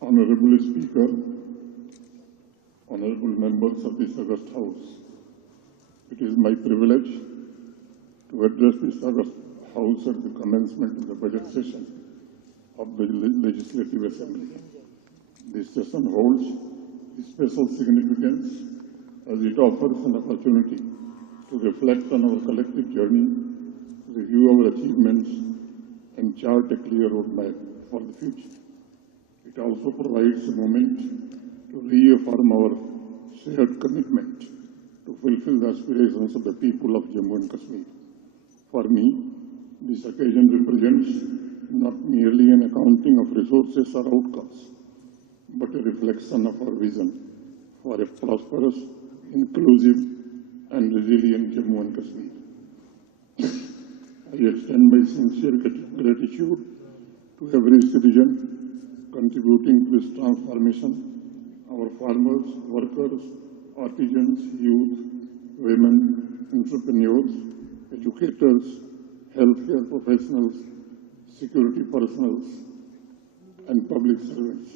Honorable Speaker, honorable members of this august House, it is my privilege to address this august House at the commencement of the budget session of the Legislative Assembly. This session holds special significance as it offers an opportunity to reflect on our collective journey, review our achievements, and chart a clear roadmap for the future. It also provides a moment to reaffirm our shared commitment to fulfill the aspirations of the people of Jammu and Kashmir. For me, this occasion represents not merely an accounting of resources or outcomes, but a reflection of our vision for a prosperous, inclusive, and resilient Jammu and Kashmir. I extend my sincere gratitude to every citizen contributing to this transformation, our farmers, workers, artisans, youth, women, entrepreneurs, educators, healthcare professionals, security personnel, and public servants.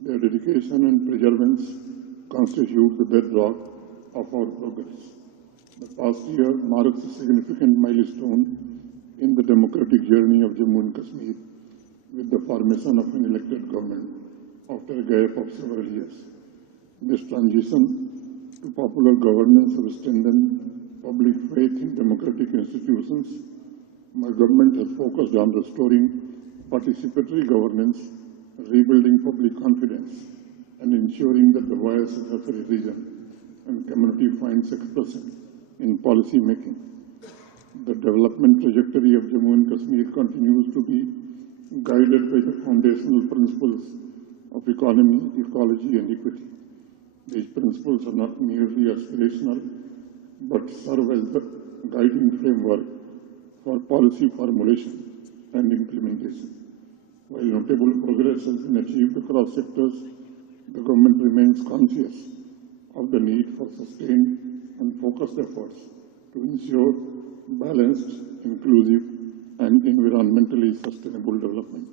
Their dedication and perseverance constitute the bedrock of our progress. The past year marks a significant milestone in the democratic journey of Jammu and Kashmir, with the formation of an elected government after a gap of several years. This transition to popular governance has strengthened public faith in democratic institutions. My government has focused on restoring participatory governance, rebuilding public confidence, and ensuring that the voice of every region and community finds expression in policy making. The development trajectory of Jammu and Kashmir continues to be guided by the foundational principles of economy, ecology, and equity. These principles are not merely aspirational, but serve as the guiding framework for policy formulation and implementation. While notable progress has been achieved across sectors, the government remains conscious of the need for sustained and focused efforts to ensure balanced, inclusive, and environmentally sustainable development.